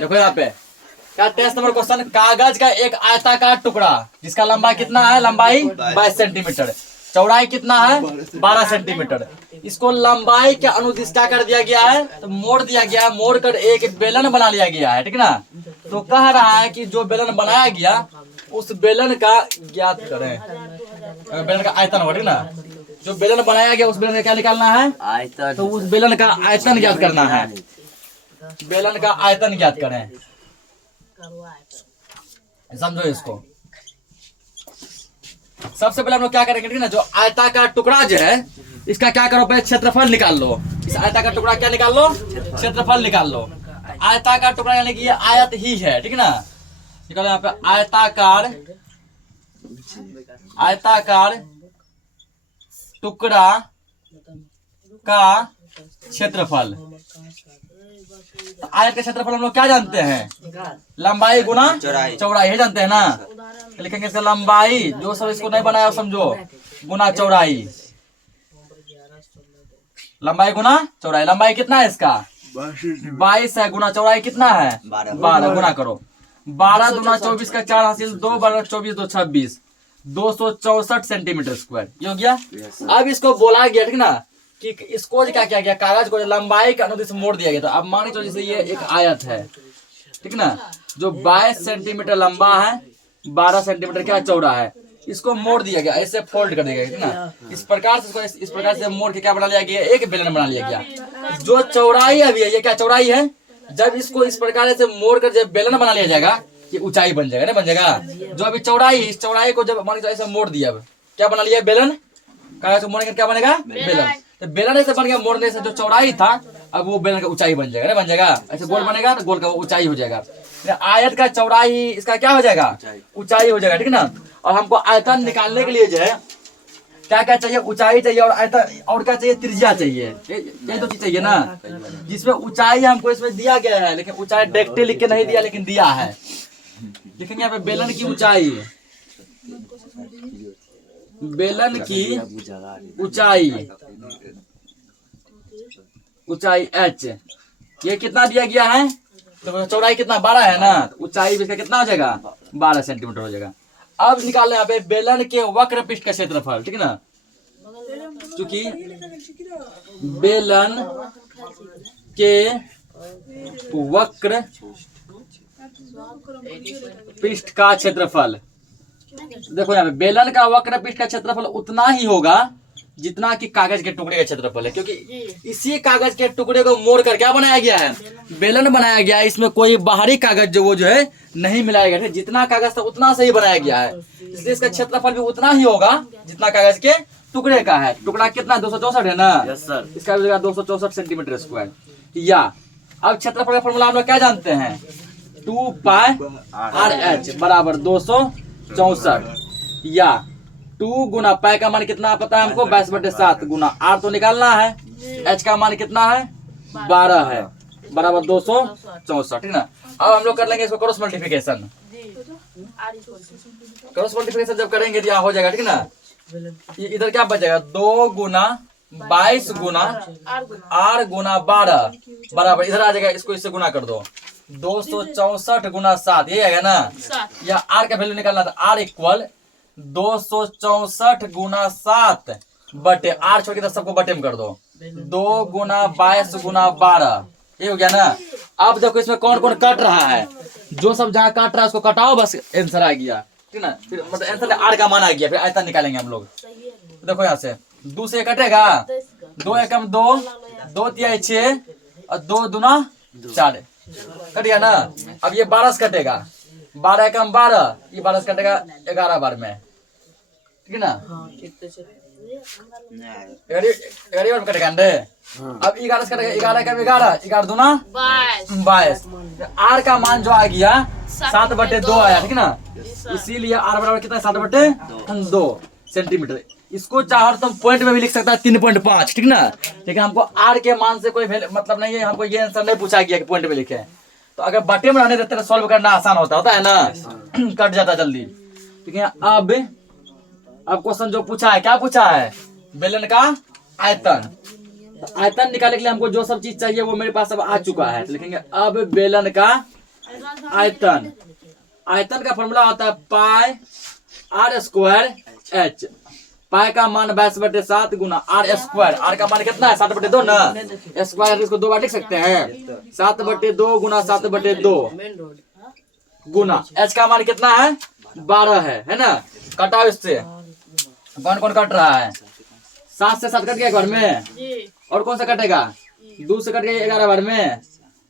देखो यहाँ पे क्या टेस्ट नंबर क्वेश्चन, कागज का एक आयताकार टुकड़ा जिसका लंबाई कितना है, लंबाई 22 सेंटीमीटर, चौड़ाई कितना है 12 सेंटीमीटर, इसको लंबाई के अनुदिश क्या कर दिया गया है, तो मोड़ दिया गया है, मोड़ कर एक बेलन बना लिया गया है, ठीक ना। तो कह रहा है कि जो बेलन बनाया गया उस बेलन का ज्ञात करें, बेलन का आयतन हो, ठीक ना। जो बेलन बनाया गया उस बेलन का क्या निकालना है, आयतन। तो उस बेलन का आयतन ज्ञात करना है, बेलन का आयतन ज्ञात करें, समझो इसको। सबसे पहले हम लोग क्या करेंगे, ठीक ना, जो आयताकार टुकड़ा जो है इसका क्या करो, पहले क्षेत्रफल निकाल लो। इस आयताकार टुकड़ा क्या निकाल लो, क्षेत्रफल निकाल लो। आयताकार टुकड़ा यानी कि ये आयत ही है, ठीक ना। निकालो यहाँ पे आयताकार टुकड़ा का क्षेत्रफल। तो आयत का क्षेत्रफल हम लोग क्या जानते हैं, लंबाई गुना चौड़ाई है, जानते हैं ना। तो लिखेंगे इसका लंबाई, जो सब इसको नहीं बनाया समझो, गुना चौड़ाई, लंबाई गुना चौड़ाई। लंबाई कितना है इसका 22 है, गुना चौड़ाई कितना है 12, गुना करो 12 दूना 24 का 4 हासिल 2 12 24 2 26 264 सेंटीमीटर स्क्वायर, ये हो गया। अब इसको बोला गया, ठीक ना, कि इसको क्या किया गया, कागज को लंबाई के अनुदिश मोड़ दिया गया। तो अब मान लो जैसे ये एक आयत है, ठीक ना, जो 22 सेंटीमीटर लंबा है, 12 सेंटीमीटर क्या चौड़ा है, इसको मोड़ दिया गया, ऐसे फोल्ड कर दिया गया, ठीक ना। इस प्रकार से इसको इस प्रकार से मोड़ के क्या बना लिया गया, एक बेलन बना लिया गया। जो चौड़ाई अभी है, ये क्या चौड़ाई है, जब इसको इस प्रकार से मोड़ कर जब बेलन बना लिया जाएगा, ये ऊंचाई बन जाएगा, नहीं बन जाएगा। जो अभी चौड़ाई, इस चौड़ाई को जब मान लीजिए ऐसे मोड़ दिया, अब क्या बना लिया बेलन, कागज को मोड़ने क्या बनेगा बेलन। तो बेलन ऐसे बन गया, मोड़ने से जो चौड़ाई था अब वो बेलन का ऊंचाई बन जाएगा, नहीं बन जाएगा। ऐसे गोल बनेगा तो गोल का ऊंचाई हो जाएगा। आयत का चौड़ाई इसका क्या हो जाएगा, ऊंचाई हो जाएगा, ठीक ना। और हमको आयतन निकालने के लिए जो है क्या क्या चाहिए, ऊंचाई चाहिए और आयतन, और क्या चाहिए, त्रिज्या चाहिए, यही तो चीज चाहिए ना। जिसमें ऊंचाई हमको इसमें दिया गया है, लेकिन ऊंचाई डायरेक्टली लिख के नहीं दिया, लेकिन दिया है। लिखेंगे यहाँ पे बेलन की ऊंचाई, बेलन की ऊंचाई h, ये कितना दिया गया है, तो चौड़ाई कितना 12 है ना, तो ऊंचाई इसका कितना हो जाएगा 12 सेंटीमीटर हो जाएगा। अब निकालना यहाँ पे बेलन के वक्र पृष्ठ का क्षेत्रफल, ठीक है ना। क्योंकि बेलन के वक्र पृष्ठ का क्षेत्रफल, देखो यहाँ पे बेलन का वक्र पृष्ठ का क्षेत्रफल उतना ही होगा जितना कि कागज के टुकड़े का क्षेत्रफल है, क्योंकि इसी कागज के टुकड़े को मोड़ कर क्या बनाया गया है, बेलन बनाया गया है। इसमें कोई बाहरी कागज जो वो जो है नहीं मिलाया गया है, जितना कागज था उतना से ही बनाया गया है, इसलिए इसका क्षेत्रफल भी उतना ही होगा जितना कागज के टुकड़े का है। टुकड़ा कितना 264 है ना, इसका भी 264 सेंटीमीटर स्क्वायर। या अब क्षेत्रफल का फॉर्मूला हम लोग क्या जानते हैं, 2 पाई RH बराबर 264, या 2 गुना पाई का मान कितना पता है हमको 22/7 गुना R तो निकालना है, H का मान कितना है 12 है, बराबर 264, ठीक ना। अब हम लोग कर लेंगे इसको क्रॉस मल्टीप्लिकेशन। क्रॉस मल्टीप्लिकेशन जब करेंगे तो यहाँ हो जाएगा, ठीक ना। इधर क्या बचेगा 2 गुना 22 गुना R गुना 12 बराबर, इधर आ जाएगा, इसको इससे गुना कर दो 264 गुना 7, ये आएगा ना। या R का वैल्यू निकालना था, R इक्वल 264 गुना 7 बटे R छोड़ के सबको बटे में कर दो, 2 गुना 22 गुना 12, ये हो गया ना। अब देखो इसमें कौन कौन कट रहा है, जो सब जहाँ काट रहा है उसको कटाओ, बस आंसर आ गया, ठीक ना। फिर मतलब आंसर R का मान आ गया, फिर आयतन निकालेंगे हम लोग। देखो यहाँ से 2 से कटेगा, 2 एकम 2, 2 तिहाई 6 और 2 दूना 4, कट गया ना। अब ये 12 से कटेगा, 12 एकम 12, ये 12 से कटेगा 11 बार में, ठीक है ना। 11 बार में कटेगा अंडे। अब 11 से कटेगा, 11 एकम 11, 11 दूना 22। R का मान जो आ गया 7/2 आया, ठीक है ना। इसीलिए R बराबर कितना 7/2 सेंटीमीटर। इसको चाहो तो पॉइंट में भी लिख सकता है 3.5, ठीक ना। लेकिन हमको R के मान से कोई मतलब नहीं है, हमको ये आंसर नहीं पूछा गया कि पॉइंट में लिखे। तो अगर बटे में रहने देते तो सॉल्व करना आसान होता है ना, कट जाता जल्दी। ठीक है, अब क्वेश्चन जो पूछा है, क्या पूछा है, बेलन का आयतन। तो आयतन निकालने के लिए हमको जो सब चीज चाहिए वो मेरे पास अब आ चुका है। तो लिखेंगे अब बेलन का आयतन, आयतन का फॉर्मूला होता है पाई आर स्क्वायर एच। पाई का मान 22/7 गुना आर स्क्वायर। आर का मान कितना है 7/2 ना, स्क्वायर इसको 2 बार लिख सकते हैं। 7/2 गुना 7/2 गुना एच का मान कितना है 12 है ना। कटाओ इससे, कौन कौन कट रहा है? 7 से 7 कट गया एक बार में, और कौन सा कटेगा? 2 से कट गया 11 बार में,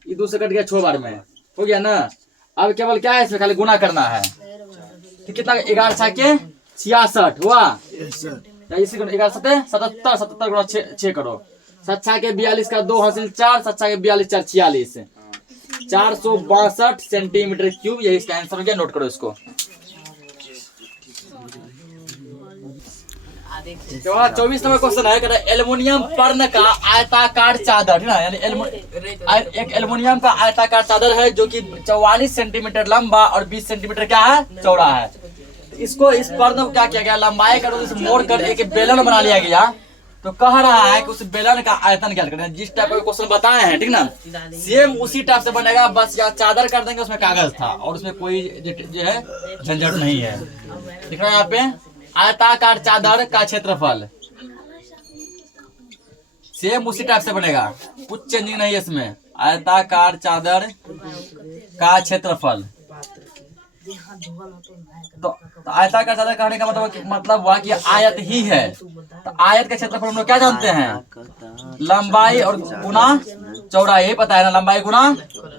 ये 2 से कट गया 6 बार में, हो गया ना। अब केवल क्या है इसमें, खाली गुना करना है। तो कितना 11 6 के 66 हुआ। इसी को 11 7 77, 77 गुना 6 करो। 7 6 के 42 का 2 हासिल 4, 7 6 के 42 4 46, 462 सेंटीमीटर क्यूब। यही इसका आंसर हो गया, नोट करो इसको। 24 नंबर क्वेश्चन है, एल्युमिनियम पर्ण का आयताकार चादर, है ना, यानी एक एल्युमिनियम का आयताकार चादर है जो कि 44 सेंटीमीटर लंबा और 20 सेंटीमीटर क्या है चौड़ा है। इसको इस पर्ण को क्या किया गया, लंबाई कर मोड़ कर एक बेलन बना लिया गया। तो कह रहा है कि उस बेलन का आयतन क्या करें, जिस टाइप का क्वेश्चन बताए हैं, ठीक ना, सेम उसी टाइप से बनेगा, बस यहाँ चादर कर देंगे, उसमें कागज था और उसमें कोई जो है झंझट नहीं है। दिख रहा है यहाँ पे आयताकार चादर का क्षेत्रफल, सेम उसी टाइप से बनेगा, कुछ चेंजिंग नहीं है इसमें। आयताकार चादर का क्षेत्रफल, तो आयताकार चादर कहने का मतलब हुआ कि आयत ही है। तो आयत का क्षेत्रफल हम लोग क्या जानते हैं, लंबाई और गुना चौड़ाई, यही पता है ना, लंबाई गुना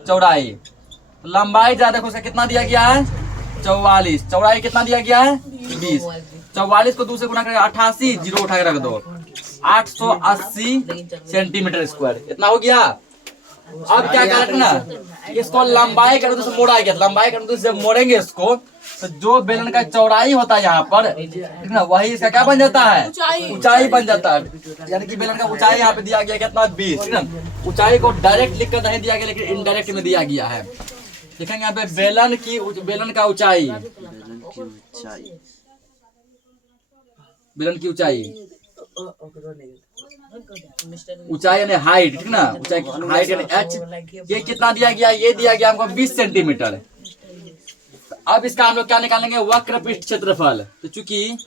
चौड़ाई। लंबाई ज्यादा देखो उसका कितना दिया गया है 44, चौड़ाई कितना दिया गया है 20। 44 को 2 से गुना करके 88, 0 उठा के रख दो, 880 सेंटीमीटर स्क्वायर, इतना हो गया। अब क्या करना, इसको लंबाई के रूप से मोड़ा गया, लंबाई के रूप से जब मोड़ेंगे इसको, तो जो बेलन का चौड़ाई होता है यहाँ पर, ठीक ना, वही इसका क्या बन जाता है, ऊंचाई बन जाता है। यानी कि बेलन का ऊंचाई यहाँ पे दिया गया कितना 20, ठीक ना। ऊंचाई को डायरेक्ट लिख कर नहीं दिया गया, लेकिन इनडायरेक्ट में दिया गया है। देखेंगे यहाँ पे बेलन का ऊंचाई, बेलन की ऊंचाई, ऊंचाई यानी हाइट, ठीक ना, ऊंचाई हाइट यानी h, ये कितना दिया गया, ये दिया गया हमको 20 सेंटीमीटर। अब इसका हम लोग क्या निकालेंगे, वक्र पृष्ठ क्षेत्रफल। तो चूंकि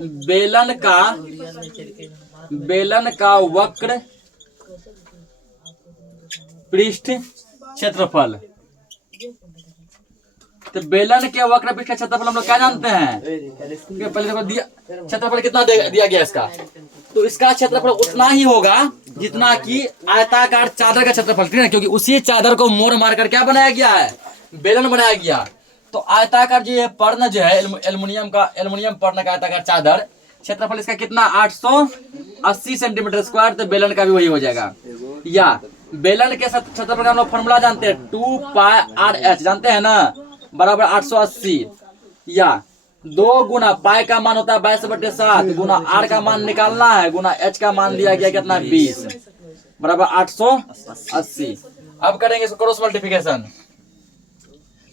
बेलन का वक्र पृष्ठ क्षेत्रफल, तो बेलन के वक्र पृष्ठ क्षेत्रफल हम लोग क्या जानते हैं, पहले देखो दिया क्षेत्रफल कितना दिया गया इसका, तो इसका क्षेत्रफल उतना ही होगा जितना कि आयताकार चादर का क्षेत्रफल, ठीक है, क्योंकि उसी चादर को मोड़ मार कर क्या बनाया गया है, बेलन बनाया गया। तो आयताकार जो है पर्ण जो है एल्युमिनियम पर्ण का आयताकार चादर, क्षेत्रफल इसका कितना 880 सेंटीमीटर स्क्वायर, तो बेलन का भी वही हो जाएगा। या बेलन के क्षेत्रफल का हम लोग फॉर्मूला जानते हैं, 2 पाई आर एच जानते हैं ना, बराबर 880, या 2 गुना पाई का मान होता है 22/7 गुना आर का मान निकालना है, गुना एच का मान दिया गया कितना 20, बराबर 880। अब करेंगे इसको क्रॉस मल्टीप्लिकेशन।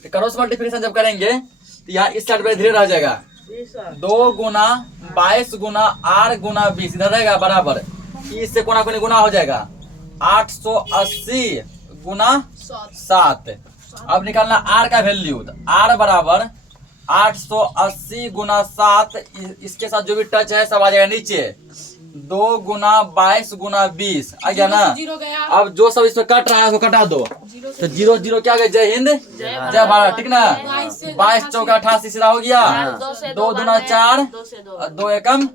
क्रॉस मल्टीप्लिकेशन जब करेंगे तो यहाँ इस साइड पे धीरे रह जाएगा, 2 गुना 22 गुना आर गुना 20 इधर रहेगा, बराबर इससे कोना कोनी गुना हो जाएगा, 880 गुना 7। अब निकालना आर का वैल्यू, तो आर बराबर 880 गुना 7, इसके साथ जो भी टच है सब आ जाएगा नीचे, 2 गुना 22 गुना 20 आ गया ना। अब जो सब इसमें कट रहा है उसको कटा दो, तो 0 0 क्या गया, जय हिंद जय भारत, ठीक ना। 22 चौका 88 सीधा हो गया, 2 दूना 4, 2 एकम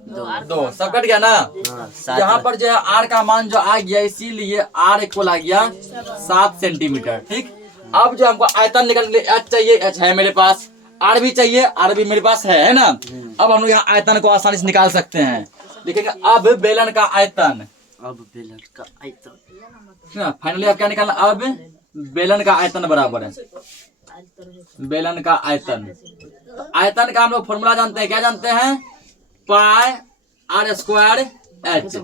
2, सब कट गया ना। यहाँ पर जो है आर का मान जो आ गया, इसीलिए आर इक्वल आ गया 7 सेंटीमीटर, ठीक। अब जो हमको आयतन निकालने के लिए एच चाहिए, एच है मेरे पास, आर भी चाहिए, आर भी मेरे पास है ना। अब हम लोग यहाँ आयतन को आसानी से निकाल सकते हैं, देखेंगे। अब बेलन का आयतन, फाइनली अब क्या निकालना, अब बेलन का आयतन बराबर है बेलन का आयतन। तो आयतन का हम लोग फॉर्मूला जानते हैं, क्या जानते हैं, पाई आर स्क्वायर एच।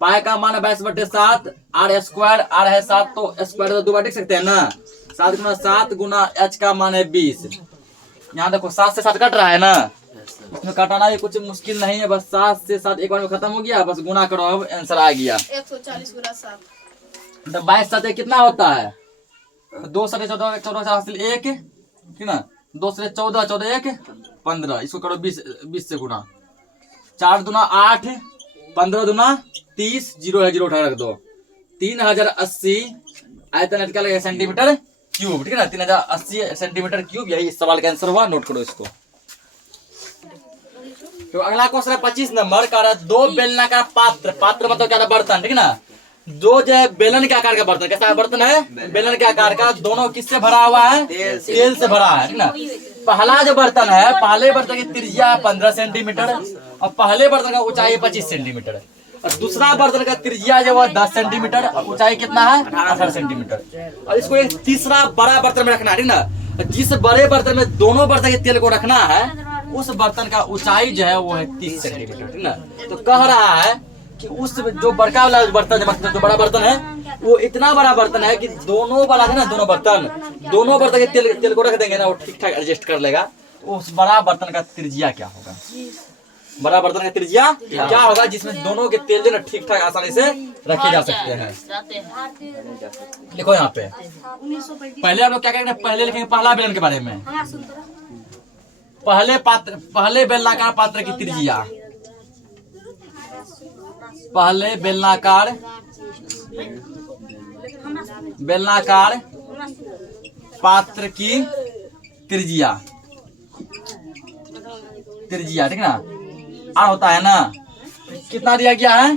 पाई का मान 22/7, आर स्क्वायर, आर है 7 तो स्क्वायर तो 2 बार लिख सकते हैं ना, 7 गुना 7 गुना एच का मान है 20। यहाँ देखो 7 से 7 कट रहा है ना, इसमें कटाना भी कुछ मुश्किल नहीं है, बस 7 से 7 एक बार में खत्म हो गया, बस गुना करो, अब आंसर आ गया 140 गुना 7। तो 22 7 कितना होता है 2 साढ़े 14 14 हासिल 1, ठीक ना। 2 साढ़े 14 14 1 15, इसको करो 20 से गुना। 4 दूना 8, 15 दूना 30, 0 है 0 उठा रख दो। 3080 आयतन निकालेगा सेंटीमीटर क्यूब, ठीक है ना। 3080 सेंटीमीटर क्यूब, यही इस सवाल का आंसर हुआ। नोट करो इसको। तो अगला क्वेश्चन है 25 नंबर का। 2 बेलनाकार पात्र, पात्र मतलब क्या, बर्तन, ठीक है ना। दो जो है बेलन के आकार का बर्तन, कैसा बर्तन है, बेलन के आकार का, दोनों किससे भरा हुआ है, तेल से भरा है, ठीक ना। पहला जो बर्तन है, पहले बर्तन की त्रिज्या 15 सेंटीमीटर और पहले बर्तन का ऊंचाई 25 सेंटीमीटर, और दूसरा बर्तन का त्रिज्या जो है 10 सेंटीमीटर और ऊंचाई कितना है 18 सेंटीमीटर। और इसको एक तीसरा बड़ा बर्तन में रखना है, ठीक ना। जिस बड़े बर्तन में दोनों बर्तन के तेल को रखना है, उस बर्तन का ऊंचाई जो है वो है 30 सेंटीमीटर, ठीक ना। तो कह रहा है कि उस जो बड़का वाला बर्तन, जो बड़ा बर्तन है, वो इतना बड़ा बर्तन है कि दोनों वाला है ना, दोनों बर्तन के तेल को रख देंगे ना, वो ठीक ठाक एडजस्ट कर लेगा। उस बड़ा बर्तन का त्रिज्या क्या होगा, बड़ा बर्तन का त्रिज्या क्या होगा, जिसमें दोनों के तेल जो ना ठीक ठाक आसानी से रखे जा सकते हैं। देखो यहाँ पे पहले हम लोग क्या करेंगे, पहले लिखेंगे पहला बेलन के बारे में। पहले बेलनाकार पात्र की त्रिज्या, पहले बेलनाकार पात्र की त्रिज्या, ठीक ना। आ होता है ना, कितना दिया गया है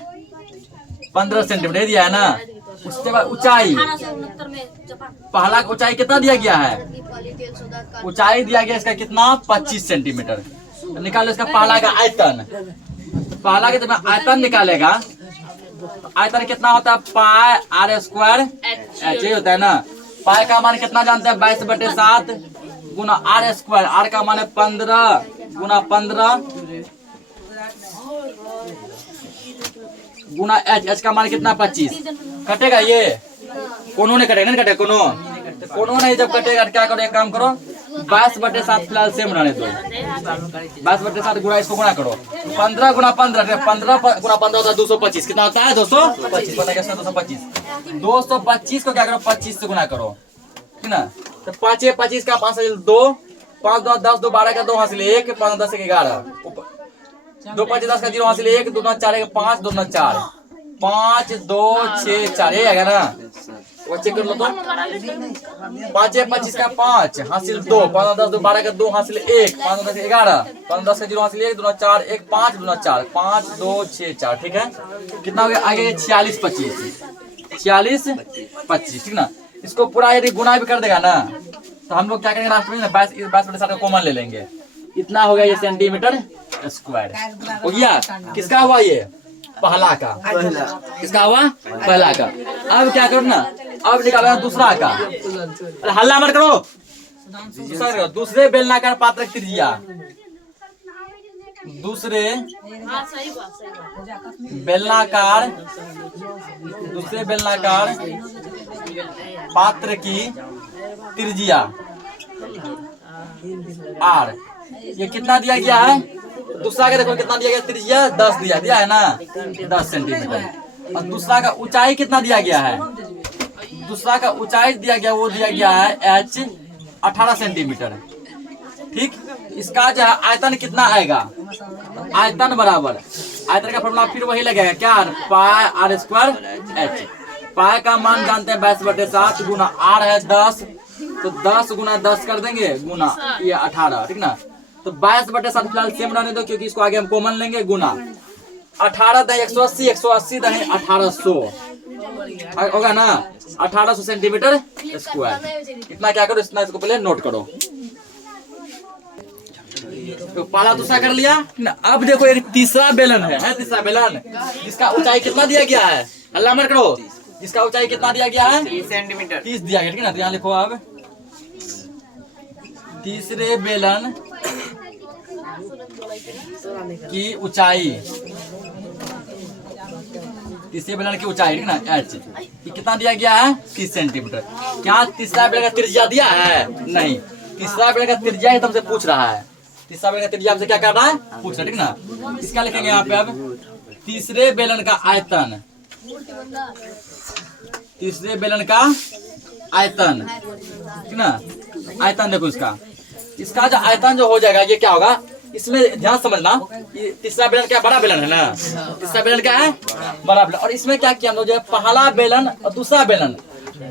15 सेंटीमीटर दिया है ना। उसके बाद ऊंचाई, पहला ऊंचाई कितना दिया गया है, ऊंचाई दिया गया इसका कितना 25 सेंटीमीटर। निकालो इसका पहला का आयतन, पहला के जब आयतन निकालेगा, आयतन कितना होता है, पाई आर स्क्वायर एच होता है ना। पाई का मान कितना जानते हैं, 22/7 गुना आर स्क्वायर, आर का मान है 15 गुना 15 गुना एच, एच का मान कितना 25। कटेगा ये, कोनो नहीं कटेगा, नहीं कटेगा कोनो नहीं। जब कटेगा क्या करो, एक काम करो 22/7 फिलहाल सेम रहने दो। 22/7 गुना इसको गुना करो, 15 गुना 15, 15 गुना 15 होता है 225। कितना होता है 225, पता है 225। 225 को क्या करो 25 से गुना करो, ठीक ना। तो 5 25 का 5 2, 5 2 10, 2 12 का 2 हासिल 1, 5 10 11, 2 5 10 का 0 हासिल 1, 2 9 4 5, 2 9 4, 5 2 6 4, ये आएगा ना। वो चेक कर लो तो 5 25 का 5 हासिल 2, 5 10 2 12 का 2 हासिल 1, 5 10 11, 5 10 का 0 हासिल 1, 2 9 4 1 5, 2 9 4 5 2 6 4, ठीक है। कितना हो गया आगे 46 25, ठीक ना। इसको पूरा यदि गुना भी कर देगा ना, तो हम लोग क्या करेंगे लास्ट में ना 22/7 का कॉमन ले लेंगे। इतना हो गया ये सेंटीमीटर स्क्वायर हो गया। किसका हुआ ये, पहला का। किसका हुआ, पहला का। अब क्या करो ना, अब निकालो दूसरा का। अरे हल्ला मत करो। दूसरे बेलनाकार पात्र की त्रिज्या, दूसरे बेलनाकार पात्र की त्रिज्या आर, ये कितना दिया गया है, दूसरा का देखो कितना दिया गया त्रिज्या 10 दिया है ना, 10 सेंटीमीटर। और दूसरा का ऊंचाई कितना दिया गया है, दूसरा का ऊंचाई दिया गया वो दिया गया है एच 18 सेंटीमीटर, ठीक। इसका जो है आयतन कितना आएगा, आयतन बराबर, आयतन का फॉर्मूला फिर वही लगेगा क्या, पाई आर स्क्वायर एच। पाई का मान जानते हैं 22/7 गुना आर है 10, तो 10 गुना 10 कर देंगे गुना ये 18, ठीक ना। तो 22/7 फिलहाल सेम रहने दो, क्योंकि इसको आगे हम कॉमन लेंगे। गुना 18 दे 180, 180 दे 1800 होगा ना, 1800 सेंटीमीटर स्क्वायर। इतना क्या करो, इतना इसको पहले नोट करो। तो पहला दूसरा कर लिया ना। अब देखो एक तीसरा बेलन है तीसरा बेलन, जिसका ऊंचाई कितना दिया गया है, अल्लाह मत करो, जिसका ऊंचाई कितना दिया गया है 30 सेंटीमीटर, 30 दिया गया, ठीक है ना। तो यहाँ लिखो अब तीसरे बेलन की ऊंचाई, तीसरे बेलन की ऊंचाई, ठीक ना, एच। ये कितना दिया गया है 30 सेंटीमीटर। क्या तीसरा बेलन का त्रिज्या दिया है, नहीं। तीसरा बेलन का त्रिज्या ही तुमसे पूछ रहा है, तीसरा बेलन का त्रिज्या हमसे क्या कर रहा है, पूछ रहा है, ठीक ना। इसका लिखेंगे यहाँ पे अब तीसरे बेलन का आयतन, तीसरे बेलन का आयतन, ठीक ना, आयतन देखो इसका जो आयतन जो हो जाएगा ये क्या होगा, इसमें ध्यान समझना, ये तीसरा बेलन क्या बड़ा बेलन है ना, तीसरा बेलन क्या है बड़ा बेलन। और इसमें क्या किया हम लोग, जो पहला बेलन और दूसरा बेलन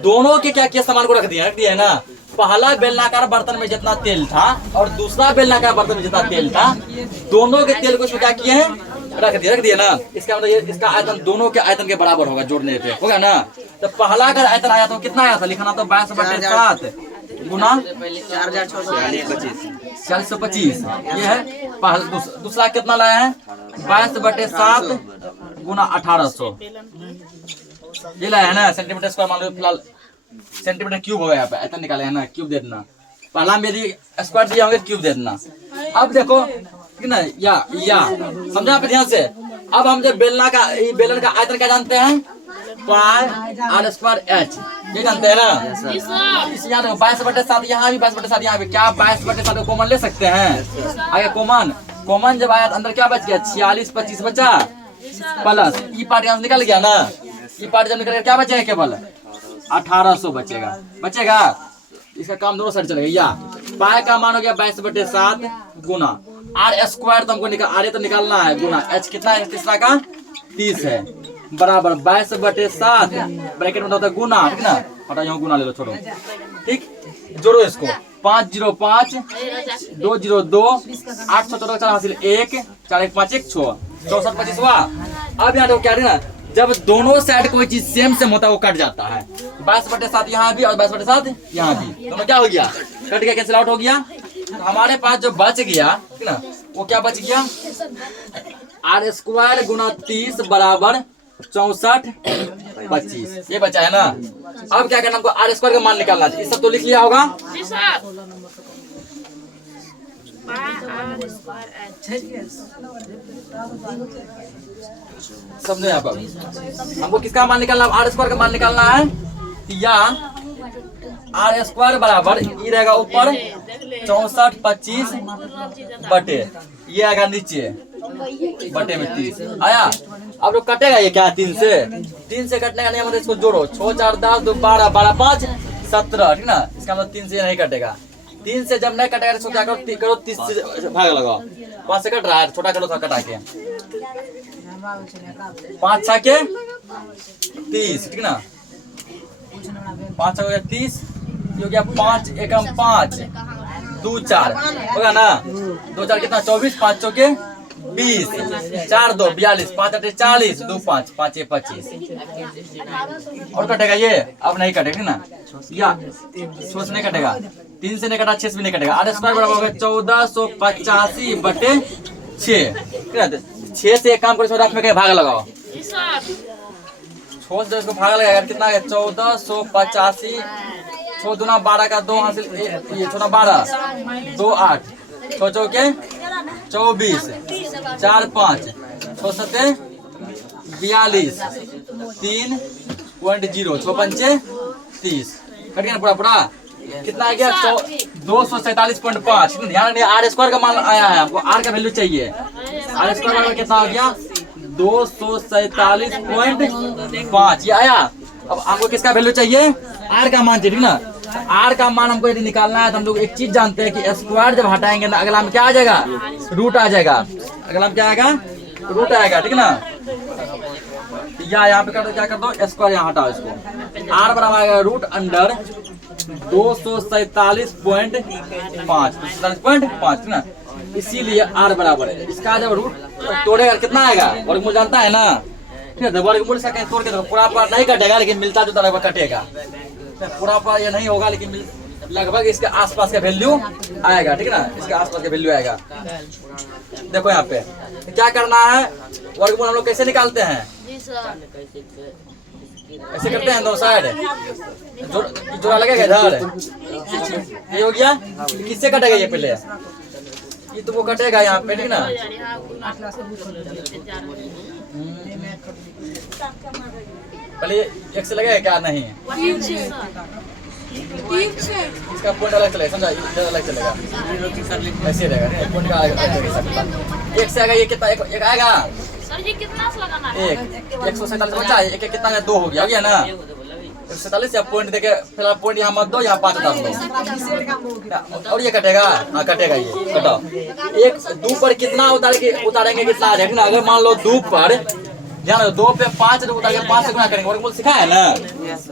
दोनों के क्या किया, सामान को रख दिया है ना। पहला बेलनाकार बर्तन में जितना तेल था और दूसरा बेलनाकार बर्तन में जितना तेल था, दोनों के तेल को इसमें क्या किए हैं, रख दिया ना। इसका मतलब इसका आयतन दोनों के आयतन के बराबर होगा, जोड़ने पे होगा ना। तो पहला का आयतन आया तो कितना आया था, लिखना तो 22/7 गुना 425, ये है। दूसरा कितना लाया है, 22/7 गुना 1800, ये लाया है ना। सेंटीमीटर स्क्वायर मान लो, फिलहाल सेंटीमीटर क्यूब होगा यहाँ पे, आयतन निकाले है ना, क्यूब दे देना। पहला में यदि स्क्वायर दिया होंगे क्यूब दे देना। अब देखो ठीक ना, या समझा पे ध्यान से। अब हम जब बेलन का आयतन क्या जानते हैं, पाई r स्क्वायर h, ये जानते हैं ना। इस यहाँ देखो 22/7, यहाँ भी 22/7, यहाँ भी क्या 22/7 को कॉमन ले सकते हैं। आगे कॉमन जब आया अंदर क्या बच गया, 46/25 बचा, प्लस ई पार्ट यहाँ से निकल गया ना, ई पार्ट जब निकल गया क्या बचेगा, केवल 1800 बचेगा। इसका काम दोनों साइड चलेगा। या पाई का मान हो गया 22/7 गुना r स्क्वायर, तो हमको आर तो निकालना है, गुना h कितना है, तीसरा का 30 है, बराबर 22/7 ब्रैकेट में होता है गुना, ठीक ना, हटा यहाँ गुना ले लो, छोड़ो, ठीक। जोड़ो इसको, 505 202 814 4 हासिल 1 4 1 5 1 6 64/25 हुआ। अब यहाँ देखो क्या है ना, जब दोनों साइड कोई चीज सेम होता है वो कट जाता है। 22/7 यहाँ भी और 22/7 यहाँ भी, दोनों क्या हो गया, कट गया, कैंसिल आउट हो गया। हमारे पास जो बच गया, ठीक ना, वो क्या बच गया, r स्क्वायर गुना 30 बराबर 64/25, ये बचा है ना। अब क्या करना, हमको r स्क्वायर का मान निकालना है। सब तो लिख लिया होगा, समझो यहाँ पर हमको किसका मान निकालना है, r स्क्वायर का मान निकालना है। या r स्क्वायर बराबर ये रहेगा ऊपर 64/25 बटे, ये आएगा नीचे बटे में 30 आया। अब लोग कटेगा ये क्या, 3 से कटने का नियम है, इसको जोड़ो, 6 4 10 2 12 12 5 17, ठीक ना। इसका मतलब 3 से नहीं कटेगा। 3 से जब नहीं कटेगा इसको क्या करो 30 से भाग लगाओ, 5 से कट रहा है, छोटा करो, कटा के 5 6 के 30, ठीक ना, 5 6 30, ये हो गया 5 एकम 5 2 4 होगा ना, 2 4 कितना 24, 5 चौके 20 4 2 42 5 8 40 2 5 5 1 25 और कटेगा ये, अब नहीं कटेगा ना, या 6 से नहीं कटेगा, 3 से नहीं कटा, 6 से भी नहीं कटेगा। r स्क्वायर बराबर होगा 1485 बटे 6, 6 से एक काम करो, रात में कहीं भाग लगाओ, 6 से इसको भाग लगाएगा कितना है, 1485, 6 दूना 12 का 2 हासिल, ये छोटा 12 2 8 6 चौके 24 4 5 6 7 42 3.0 6 पंचे 30, कट गया ना पूरा। कितना आ गया, 247.5। ध्यान रखिए r स्क्वायर का मान आया है, हमको r का वैल्यू चाहिए। r स्क्वायर कितना हो गया, 247.5, ये आया। अब हमको किसका वैल्यू चाहिए, r का मान चाहिए, ठीक ना। r का मान हमको यदि निकालना है तो हम लोग एक चीज जानते हैं कि स्क्वायर जब हटाएंगे ना, अगला में क्या आ जाएगा, रूट आ जाएगा, अगला में क्या आएगा, रूट आएगा, ठीक ना। या यहाँ पे कर दो, क्या कर दो, स्क्वायर यहाँ हटाओ इसको, r बराबर आएगा रूट अंडर 247.5 ना, इसीलिए r बराबर है। इसका जब रूट तोड़ेगा कितना आएगा, वर्गमूल जानता है ना, ठीक है। वर्गमूल इसका कहीं तोड़ के देखो, पूरा पूरा नहीं कटेगा लेकिन मिलता जुलता लगभग कटेगा, पूरा पूरा ये नहीं होगा लेकिन लगभग इसके आसपास का वैल्यू आएगा, ठीक है ना, इसके आसपास का वैल्यू आएगा। देखो यहाँ पे क्या करना है, वर्गमूल हम लोग कैसे निकालते हैं, ऐसे करते हैं, दो साइड जोड़ा लगेगा इधर, ये हो गया, किससे कटेगा ये पहले, ये तो वो कटेगा यहाँ पे, ठीक ना। पहले एक से लगेगा क्या, नहीं इसका पॉइंट अलग चलेगा, समझा, इधर अलग चलेगा, ऐसे रहेगा, पॉइंट का अलग चलेगा। एक से आएगा ये कितना, एक आएगा सर, ये कितना से लगाना है, 147 बचा, एक कितना है, 2 हो गया ना, 147 या पॉइंट देके फिलहाल पॉइंट यहाँ मत दो, यहाँ 5 डाल दो और ये कटेगा। हाँ कटेगा, ये कटाओ। एक 2 पर कितना उतारेंगे कितना आ जाएगा ना। अगर मान लो 2 पर ध्यान 2 पे 5 उतार के 5 से गुना करेंगे, वर्गमूल सिखाया है ना।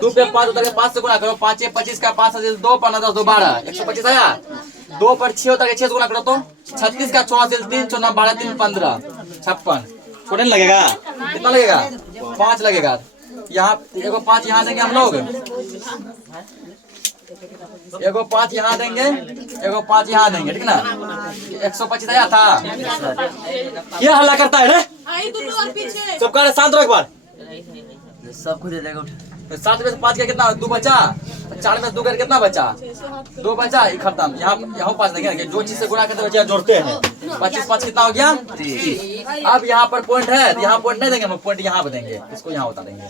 2 पे 5 उतार के 5 से गुना करो, 5 25 का 5 2 15 10 2 12 125 आया। 2 पर 6 उतार के 6 से गुना करो तो 36 का 4 3 14 12 3 15 56। छोटे नहीं लगेगा, कितना लगेगा 5 लगेगा। यहाँ एगो 5 यहाँ देंगे हम लोग, एगो 5 यहाँ देंगे, एगो 5 यहाँ देंगे, ठीक ना। 125 आया था। ये हल्ला करता है ना, सब कह रहे शांत रहो एक बार, सब कुछ दे देगा। 7 में से 5 का कितना 2 बचा, 4 में से 2 कर कितना बचा 2 बचा, ये खत्म। यहाँ 5 देंगे, जो चीज से गुणा करते बच्चे जोड़ते हैं। 25 5 कितना हो गया 30। अब यहाँ पर पॉइंट है, यहाँ पॉइंट नहीं देंगे हम, पॉइंट यहाँ पे देंगे, इसको यहाँ उतार देंगे,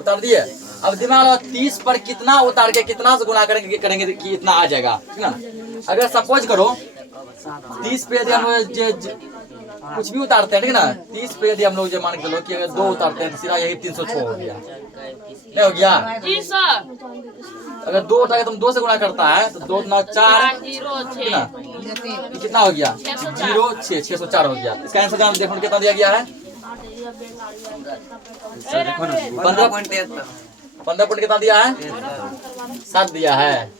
उतार दिए। अब दिमाग लगाओ 30 पर कितना उतार के कितना से गुणा करेंगे कि इतना आ जाएगा, ठीक ना। अगर सपोज करो 30 पे यदि हम कुछ भी उतारते हैं, ठीक ना। 30 पे यदि हम लोग जो मान के चलो कि अगर 2 उतारते हैं तो सीधा यही 306 हो गया, नहीं हो गया जी सर। अगर 2 उतार के तुम 2 से गुणा करता है तो 2 9 4 कितना हो गया 0 6 604 हो गया। इसका आंसर जान देखो कितना दिया गया है 15 पॉइंट कितना दिया है 7 दिया है,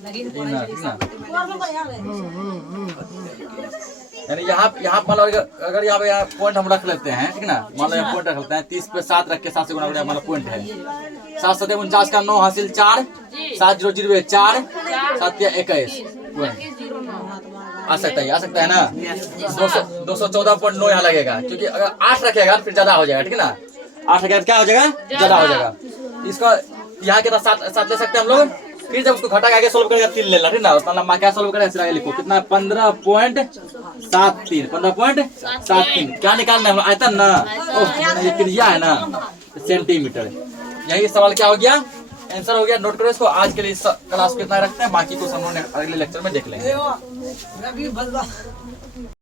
यानी यहाँ मान लो अगर यहाँ पे पॉइंट हम रख लेते हैं, ठीक ना। मान लो यहाँ पॉइंट रख लेते हैं 30 पे 7 रख के 7 से गुणा मान लो पॉइंट है 7 7 49 का 9 हासिल 4 7 0 0 4 7 21 आ सकता है ना। 214.9 यहाँ लगेगा, क्योंकि अगर 8 रखेगा फिर ज्यादा हो जाएगा, ठीक है ना। 8 रखेगा क्या हो जाएगा ज्यादा हो जाएगा। इसका यहाँ के 7 ले सकते हैं हम लोग। फिर जब उसको घटा के आगे सोल्व करेगा 3 लेना, ठीक ना। उतना लंबा क्या सोल्व करेगा लिखो कितना 15.73 15.73 क्या निकालना है आयतन ना, ये त्रिज्या है ना सेंटीमीटर। यही सवाल क्या हो गया आंसर हो गया। नोट करो इसको। आज के लिए क्लास को इतना रखते हैं, बाकी को हम लोग अगले लेक्चर में देख लेंगे।